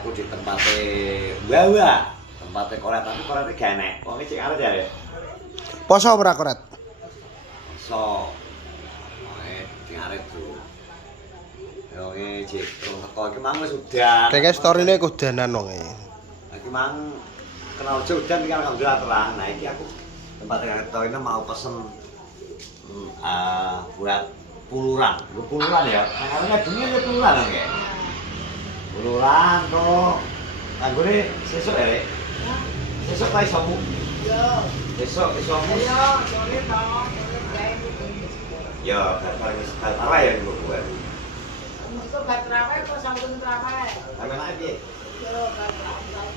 aku di tempatnya bawa tempatnya koret tapi koretnya gak enak wongnya cik aret ya Poso ora koret? Poso cik aret tuh wongnya cik teko iki mang wis udan Kayak storine kudanan wong e. iki mang kena udan tinggal alhamdulillah terang nah iki aku tempatnya ini mau pesen buat puluran ya karena dunia ya puluran ya puluran kok tanggune sesuk ya Rek sesuk ta isomu iya sesuk isomu iya sore to ya bar wis tarawih ya kok kowe mesti bar tarawih kok sampun tarawih sampe nek piye yo bar tarawih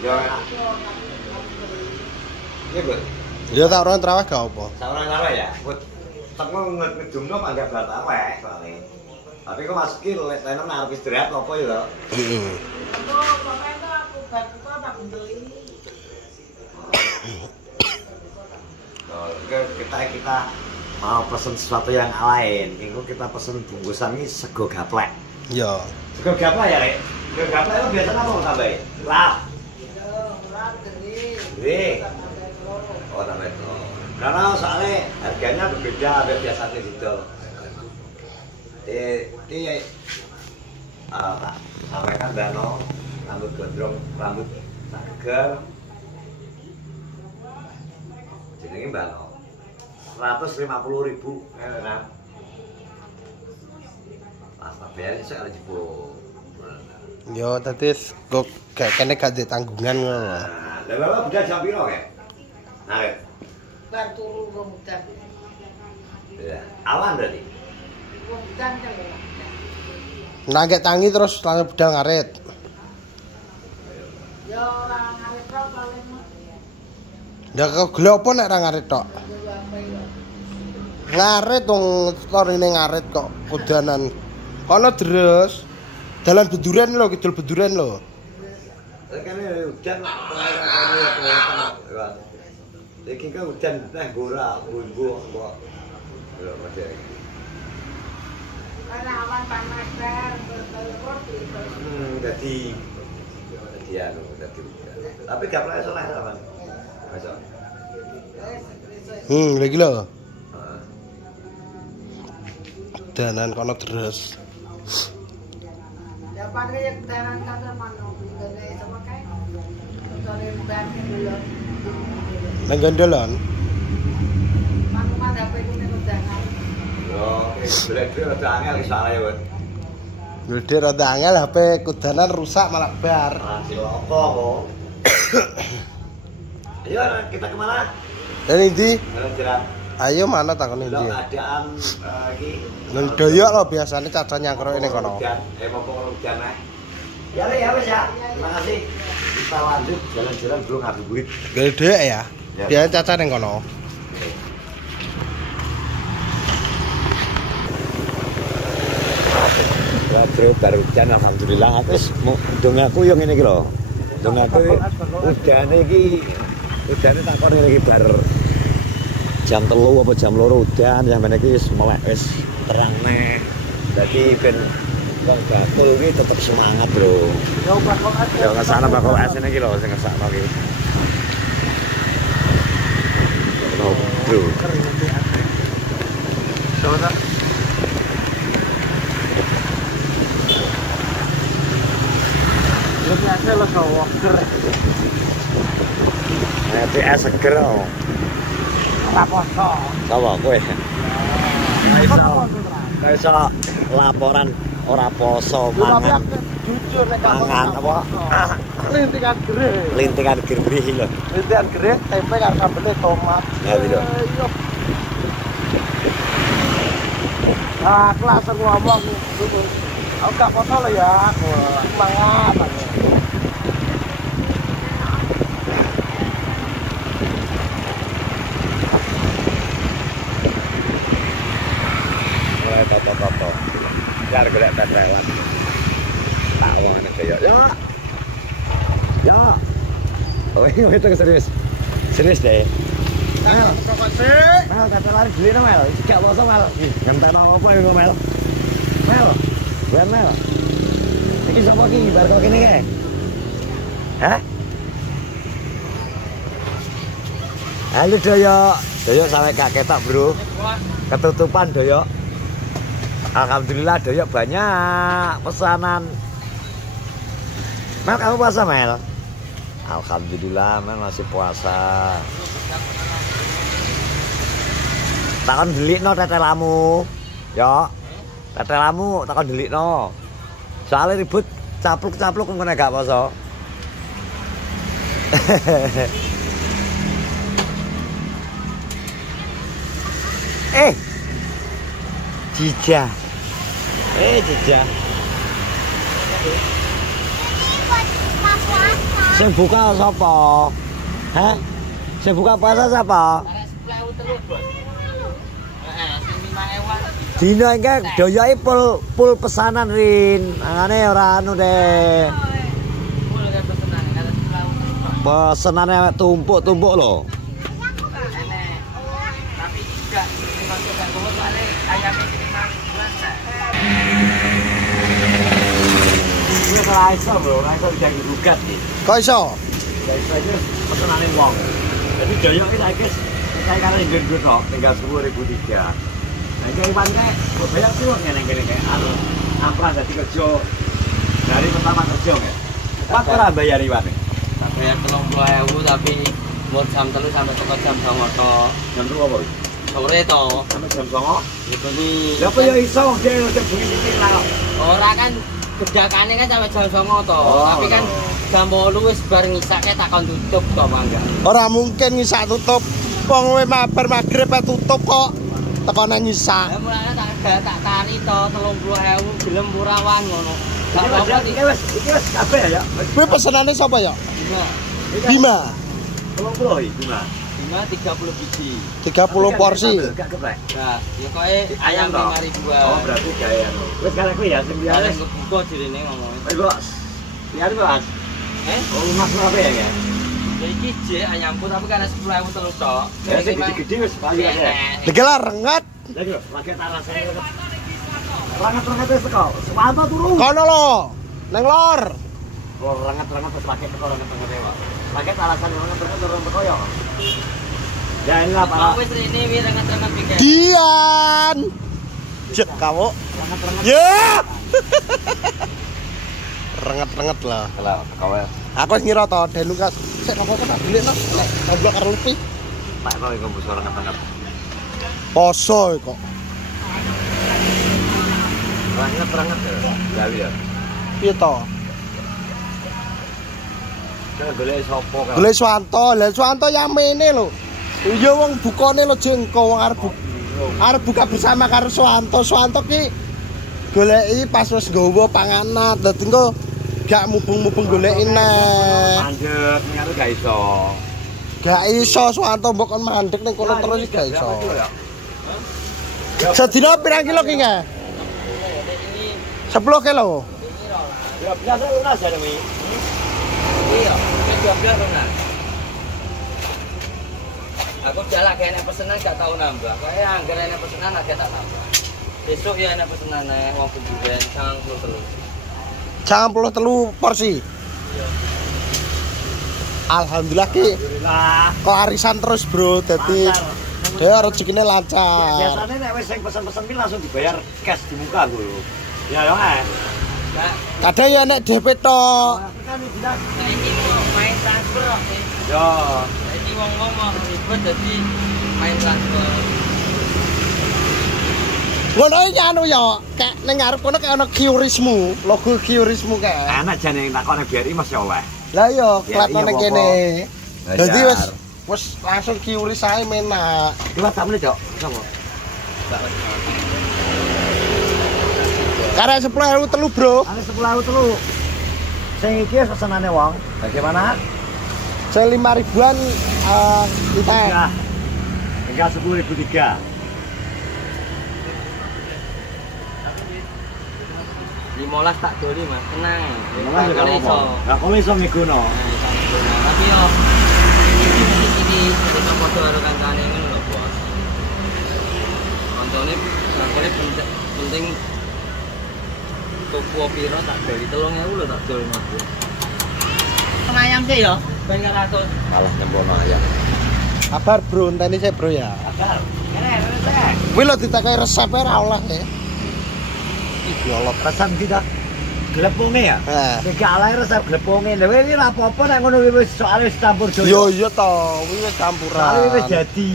yo enak iya Bu Ya tak orang tarawih gak apa. Saurang tarawih ya Bu temu ngedumno panggah bar tarawih soalnya tapi kok masuki lenen arep istirahat apa ya Heeh. Pokoknya aku bar itu tak beli. Kita mau pesen sesuatu yang lain. Itu kita pesen bungkusan ini sego gaplek. Ya. Sego gaplek ya, Rek? Sego gaplek itu biasanya apa tambahin? Lap. Gede. Oh, tambah itu. Karena soalnya harganya berbeda dari biasanya gitu. Ini Pak, sampaikan Dano, rambut gondrong, rambut seger. Jenenge Mbak 150.000 kan. Pas bayar iso arep jebul. Yo tadi kok kayak kene gak ada tanggungan ngono. Nah, lha Bapak budal jam piro kek? Nah, Rek. Bar turu wong udan. Ya, awan berarti. Wong udan kan lho. Nangkep tangi terus langsung budal ngarit. Ya ora ngarit tok paling. Ya kok gelo apa nek ra ngarit tok? Ngarit wong storine ngarit kok kudanan. Kono terus dalan beduren lho, kidul beduren lho. Kan udan iki kan udan teh gora bumbu kok. Lho masih. Karena awan panas bar roti. Dadi anu dadi. Tapi gaplek iso lah sampean. Iso. Lagi lho. Danan kono terus. Ya padahal yang dalan kata mano ngene sama kae. Sore bar dulu. Nang gandolan. Manu mandhape kuwi udanan. Yo, blek rada angel iki salah ya, Bu. Gede rada angel HP kudanan rusak malah bar. Masih loko kok. Ayo kita kemana? Dan ini Jalan-jalan. ayo mana takon Lo ini? keadaan iki Nang doyok lho biasanya caca nyangkruk ini kono. Popok hujan ya ya wes ya. Terima kasih. Kita lanjut jalan-jalan bro ngabuburit. Gede ya. Biasa caca ning kono. Bro baru hujan alhamdulillah terus dongaku yo ngene iki lho. Dongaku udane iki udane tak kon ngene iki bar jam 3 apa jam 2 udan sampeyan iki wis melek wis terang neh. Dadi ben wong bakul iki tetep semangat, Bro. Yo bakal aja. Ya ngesana bakul es iki lho sing ngesakno iki. Oh, Bro. Coba. Ini aja lo seger. Nanti es seger oh. Ora poso. Coba kowe. Iso laporan ora poso mangan. Jujur nek Mangan apa? Lintingan gerih. Lintingan gerih lho. Lintingan gerih tempe karo sambel tomat. Ya gitu. Nah, aku langsung ngomong dulu. Aku gak foto lo ya, aku semangat. Mulai toto-toto. Jar golek ben lewat. Tak ngene kaya. Ya. Ya. Oh, ini itu serius. Serius deh. Mel, kok sih? Mel, kata lari beli no Mel. Gak poso Mel. Ngenteni apa ya Mel? Mel. Ben Mel. Iki sapa iki bar kok kene kae? Hah? Halo Doyok. Doyok sampe gak ketok, Bro. Ketutupan Doyok. Alhamdulillah Doyok banyak pesanan. Mel, kamu puasa, Mel? Alhamdulillah Mel masih puasa. Takon delikno tetelamu. Yo. Tetelamu takon delikno. Soalnya ribut capluk-capluk ngono gak poso. Jija. Jija. Sing buka sapa? Hah? Sing buka puasa sapa? Dino iki doyoke full pesanan Rin. Mangane ora anu deh. Pesenane tumpuk-tumpuk lho. Tapi juga masuk gak gowo soalnya ayamnya sini Ora iso, Bro. Ora iso dijagi gugat iki. Kok iso? Ya iso aja pesenane wong. Jadi doyok iki saiki saya karo nggon kok tinggal 10.003. Nah, iki Iwan kae bayar sih wong ngene kae anu amplas dadi kerja dari pertama kerja ya. Pak ora bayar Iwan. Tak bayar 30.000 tapi mau jam 3 sampai teko jam 9 to. Jam 2 apa? Sore to. Sampai jam 9. Itu di Lah apa ya iso wong dhewe udah bengi iki lah. ora kan gedakane kan sampai jam 9 to. Tapi kan jam 8 wis bar ngisake takon tutup to mangga. Ora mungkin ngisak tutup. Wong kowe mabar magrib tutup kok. Tekone ngisak. Ya mulane tak tani to 30.000 gelem ora wan ngono. Gak Iki apa-apa iki wis kabeh ya. Kowe pesenane sapa ya? Bima. Bima. 30 iki, Mas. Bima 30 biji. 30 porsi. Gak keprek. Nah, ya koe ayam 5.000-an. Oh, berarti gaya anu. Wis karek kuwi ya sing Ada biasa. yang kebuka jirine ngomong. Wis, Bos. Ya Mas. Oh, Mas berapa ya? ya iki jek ayamku tapi kan 10.000 terus tok. Ya sing gede-gede wis paling aja. Degelar rengat. Lagi lho, lagi tak rasane. Rangat-rangat wis teko. Sepanto turu. Kono lho. Neng lor. Oh, rangat-rangat wis pakai teko rangat-rangat dewa. Pakai tak rasane rangat-rangat turun teko yo. Ya inilah para Wis rene wi renget-renget pikir. Gian. Jek kamu. rangat-rangat. Ya. Renget-renget lah. Kalau kawel. Aku ngira to Denukas. Sik nopo tak delikno. Nek ngobrol karo Lupi. Pak kok iku bos rangat-rangat. Poso kok. Rangat-rangat ya. Ya ya. Piye to? Saya golek sapa kan? Golek Swanto, lah Swanto yamene lho. Iya wong bukane lho jengko wong arep buka bersama karo Swanto. Swanto ki goleki pas wis nggawa panganan. Dadi engko gak mubung-mubung goleki neh. Mandek nyatu gak iso. Gak iso Swanto mbok kon mandek ning kono terus iki gak iso. Sedina pirang kilo ki nggih? 10 kilo. Ya biasa lunas ya nih. Iya, ini 12 lunas. Aku jalan kayak enak pesenan gak tau nambah. Kayak anggar enak pesenan agak tak nambah. Besok ya enak pesenan wong kuburan sang terus. Jangan puluh telu porsi. Alhamdulillah ki. Alhamdulillah. Kok arisan terus, Bro. Dadi dia rezekine lancar. Biasanya nek wis sing pesen-pesen ki langsung dibayar cash di muka aku. Ya yo Nah, Kadang ya nek DP tok. Kan bilang nah ini mau main transfer kok. yo Ini wong-wong mau ribet jadi main transfer. Ngono iki anu ya, kek ning ngarep kono kek ana QRISmu, logo QRISmu kek. enak jane yang takone BRI Mas ya oleh. Lah iya, Ya, klatone iya, kene. Lah, Dadi jar. wis langsung QRIS ae menak. Dua tak menit, Cok. Sopo? Karek 10.000 telu, Bro. Ana 10.000 telu. Sing iki pesenane wong. Bagaimana? Saya 5 ribuan kita. Enggak 10.003. 15 tak doli Mas, tenang. Memang Kalau iso. Lah kok iso ngegono. Tapi yo iki kita foto karo kancane ngono lho, Bos. Kontone penting tuku piro tak beli 3.000 lho tak dol ngono. Ayam sih ya, ben 100. Malah nyempono ayam. Kabar bro, enteni saya bro ya. Akal. Kene. Kuwi lho ditakai resepnya ra oleh ya. Iki Allah resep kita glepunge ya. Iki alae resep glepunge. Lha iki ora apa-apa nek ngono wis soalé wis campur joyo. Yo iya to, kuwi wis campuran. Soalé wis jadi.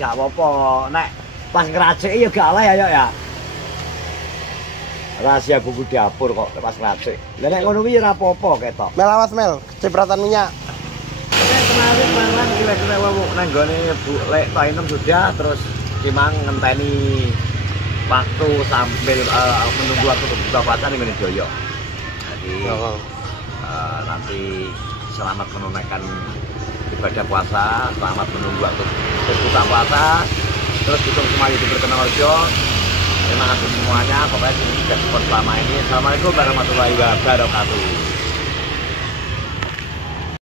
Gak apa-apa. Nek pas ngraciki ya gak alae ayo ya. Rahasia buku dapur kok pas ngracik. Lah nek ngono kuwi ora apa-apa ketok. Mel awas Mel, cipratan minyak. Kemarin malam kira-kira wong nang gone Bu Lek Tainem sudah terus Kimang ngenteni waktu sambil menunggu waktu buka puasa ning ngene Joyo. Jadi nanti selamat menunaikan ibadah puasa, selamat menunggu waktu berbuka puasa. Terus untuk semua YouTuber Kenal Ojo, terima kasih semuanya. Pokoknya sudah support selama ini. Assalamualaikum warahmatullahi wabarakatuh.